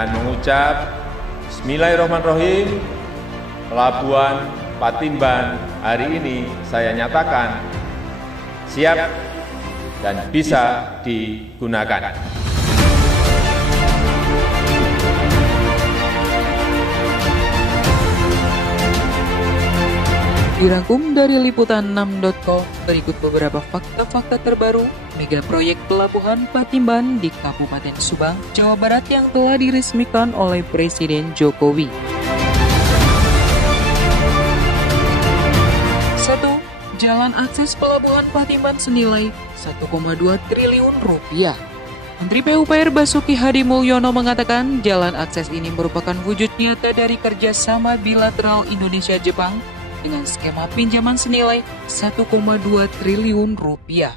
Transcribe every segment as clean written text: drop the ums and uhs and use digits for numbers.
dengan mengucap Bismillahirrahmanirrahim. Pelabuhan Patimban hari ini saya nyatakan siap dan bisa digunakan. Dirangkum dari liputan6.com, berikut beberapa fakta-fakta terbaru mega proyek Pelabuhan Patimban di Kabupaten Subang, Jawa Barat yang telah diresmikan oleh Presiden Jokowi. 1. Jalan akses Pelabuhan Patimban senilai 1,2 triliun rupiah. Menteri PUPR Basuki Hadi Mulyono mengatakan jalan akses ini merupakan wujud nyata dari kerjasama bilateral Indonesia-Jepang dengan skema pinjaman senilai 1,2 triliun rupiah.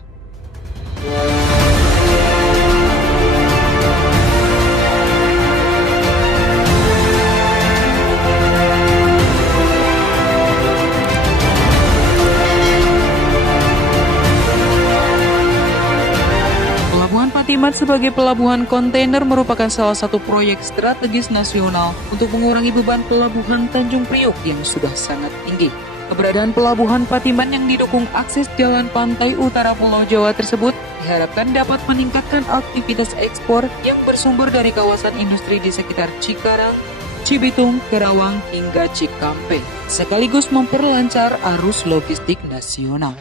Pelabuhan Patimban sebagai pelabuhan kontainer merupakan salah satu proyek strategis nasional untuk mengurangi beban pelabuhan Tanjung Priok yang sudah sangat tinggi. Keberadaan Pelabuhan Patimban yang didukung akses jalan pantai utara Pulau Jawa tersebut diharapkan dapat meningkatkan aktivitas ekspor yang bersumber dari kawasan industri di sekitar Cikarang, Cibitung, Kerawang, hingga Cikampek, sekaligus memperlancar arus logistik nasional.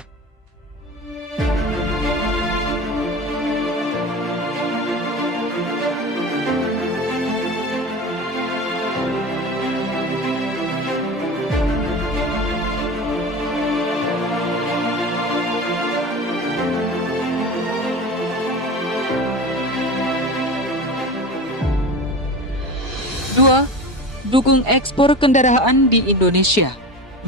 Dukung ekspor kendaraan di Indonesia.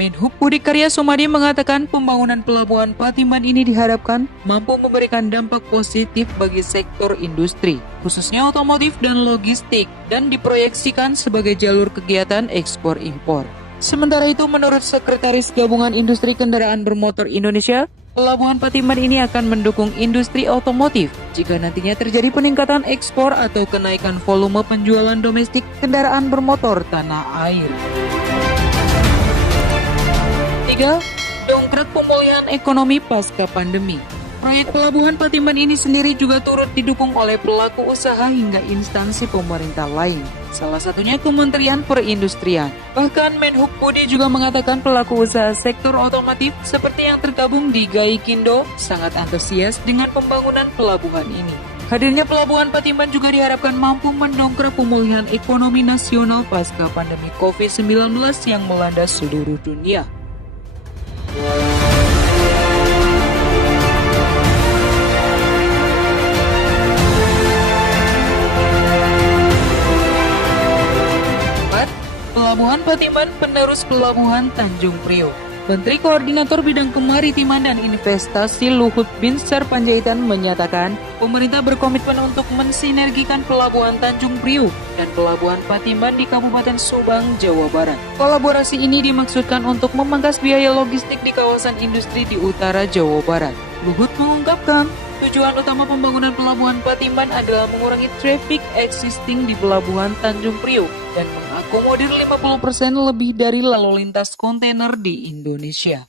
Menhub Budi Karya Sumadi mengatakan pembangunan Pelabuhan Patimban ini diharapkan mampu memberikan dampak positif bagi sektor industri, khususnya otomotif dan logistik, dan diproyeksikan sebagai jalur kegiatan ekspor-impor. Sementara itu, menurut Sekretaris Gabungan Industri Kendaraan Bermotor Indonesia, Pelabuhan Patimban ini akan mendukung industri otomotif jika nantinya terjadi peningkatan ekspor atau kenaikan volume penjualan domestik kendaraan bermotor tanah air. 3. Dongkrak pemulihan ekonomi pasca pandemi. Proyek Pelabuhan Patimban ini sendiri juga turut didukung oleh pelaku usaha hingga instansi pemerintah lain, salah satunya Kementerian Perindustrian. Bahkan Menhub Budi juga mengatakan pelaku usaha sektor otomotif seperti yang tergabung di Gaikindo sangat antusias dengan pembangunan pelabuhan ini. Hadirnya Pelabuhan Patimban juga diharapkan mampu mendongkrak pemulihan ekonomi nasional pasca pandemi COVID-19 yang melanda seluruh dunia. Pelabuhan Patimban penerus Pelabuhan Tanjung Priok. Menteri Koordinator Bidang Kemaritiman dan Investasi Luhut Binsar Panjaitan menyatakan pemerintah berkomitmen untuk mensinergikan Pelabuhan Tanjung Priok dan Pelabuhan Patimban di Kabupaten Subang, Jawa Barat. Kolaborasi ini dimaksudkan untuk memangkas biaya logistik di kawasan industri di utara Jawa Barat. Luhut mengungkapkan, tujuan utama pembangunan Pelabuhan Patimban adalah mengurangi traffic existing di Pelabuhan Tanjung Priok dan mengakomodir 50% lebih dari lalu lintas kontainer di Indonesia.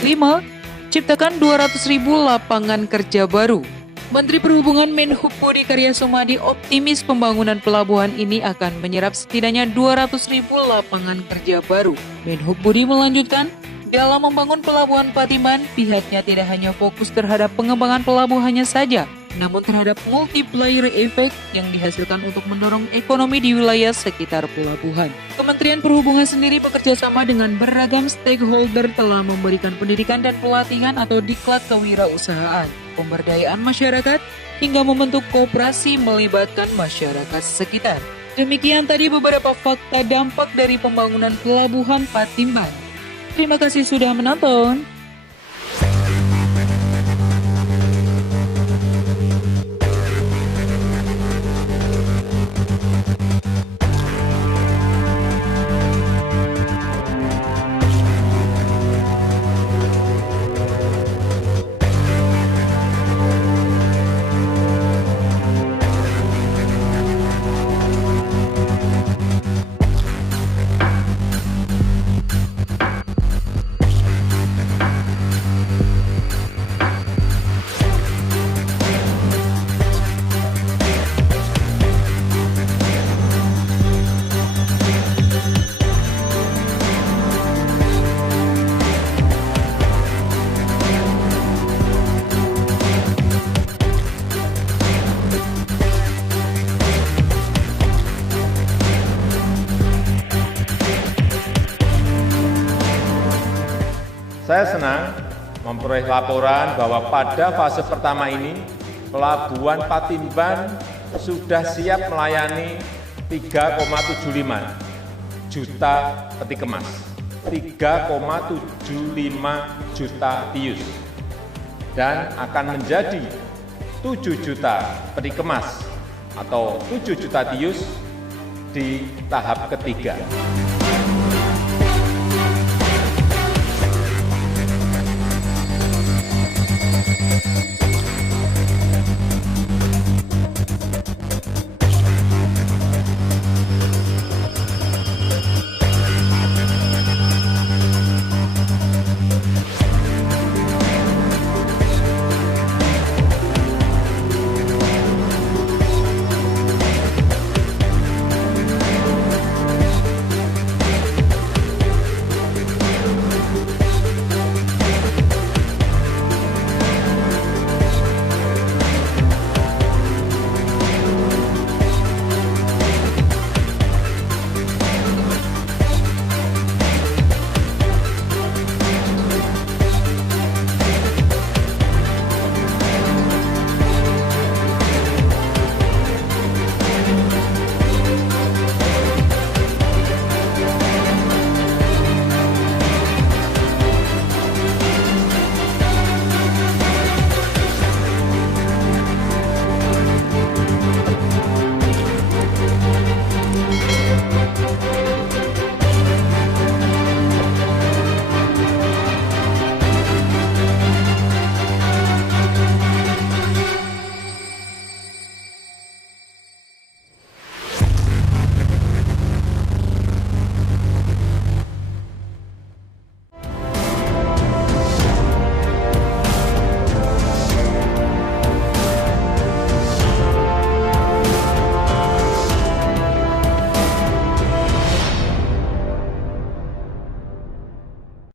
Kelima, ciptakan 200.000 lapangan kerja baru. Menteri Perhubungan Menhub Budi Karya Sumadi optimis pembangunan pelabuhan ini akan menyerap setidaknya 200.000 lapangan kerja baru. Menhub Budi melanjutkan, dalam membangun Pelabuhan Patimban, pihaknya tidak hanya fokus terhadap pengembangan pelabuhannya saja, namun terhadap multiplier effect yang dihasilkan untuk mendorong ekonomi di wilayah sekitar pelabuhan. Kementerian Perhubungan sendiri bekerja sama dengan beragam stakeholder telah memberikan pendidikan dan pelatihan atau diklat kewirausahaan, pemberdayaan masyarakat, hingga membentuk koperasi melibatkan masyarakat sekitar. Demikian tadi beberapa fakta dampak dari pembangunan Pelabuhan Patimban. Terima kasih sudah menonton. memperoleh laporan bahwa pada fase pertama ini, Pelabuhan Patimban sudah siap melayani 3,75 juta peti kemas, 3,75 juta TEUs, dan akan menjadi 7 juta peti kemas atau 7 juta TEUs di tahap ketiga.